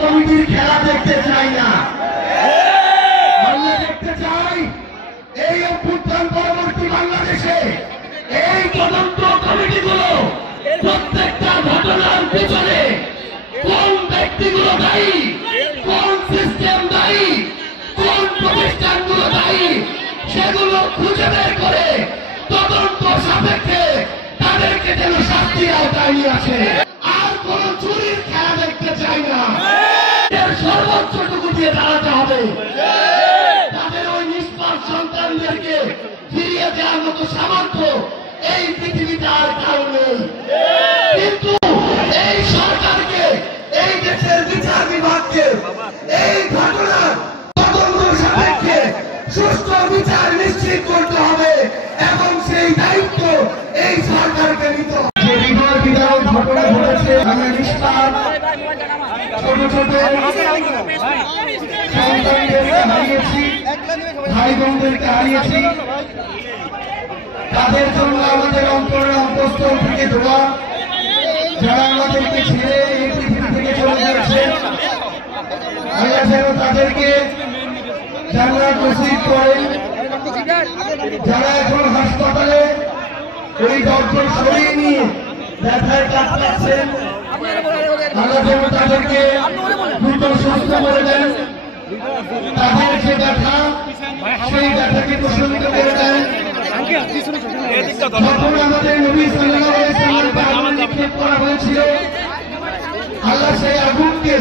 কমিটির খেলা দেখতে চাই না। আমরা দেখতে চাই এই অভ্যুত্থান পরবর্তী বাংলাদেশে এই তদন্ত কমিটিগুলো প্রত্যেকটা ঘটনার পিছনে কোন ব্যক্তিগুলো দায়ী, কোন সিস্টেম দায়ী, কোন প্রতিষ্ঠানগুলো দায়ী, সেগুলো খুঁজে বের করে তদন্ত সাপেক্ষে তাদেরকে যেন শাস্তির আওতায় নিয়ে আসে। আর কোন চুরির খেলা দেখতে চাই না। এর সর্বোচ্চটুকু দিয়ে দাঁড়াতে হবে। তাদের ওই নিষ্পাপ সন্তানদেরকে ফিরিয়ে দেওয়ার মতো সামর্থ্য এই পৃথিবীতে আর কারো নেই। কিন্তু এই সরকারকে, এই দেশের বিচার বিভাগকে এই ঘটনার তদন্ত সাপেক্ষে সুষ্ঠু বিচার নিশ্চিত করতে হবে এবং সেই দায়িত্ব এই সরকারকে নিতে হবে। যে হৃদয় বিদারক ঘটনা ঘটেছে, আমরা নিষ্পাপ ছোট ছোট সন্তানদেরকে হারিয়েছি, ভাই বোনদেরকে হারিয়েছি। তাদের জন্য আমাদের অন্তরের অন্তঃস্থল থেকে দোয়া, যারা আমাদেরকে ছেড়ে এই পৃথিবী থেকে চলে যাচ্ছে, আল্লাহ যেন তাদেরকে জান্নাত নসিব করেন। যারা এখন হাসপাতালে ওই দর্শন সরিয়ে নিয়ে ব্যথায় কাটাচ্ছেন, আল্লাহ যেন তাদেরকে দ্রুত সুস্থ করে দেন। তাদের যে ব্যথা, সেই ব্যথাকে প্রশমিত করে দেন। যখন আমাদের নবী সাল্লাল্লাহু আলাইহি ওয়াসাল্লামকে আগুনে নিক্ষেপ করা হয়েছিল, আল্লাহ সেই আগুনকে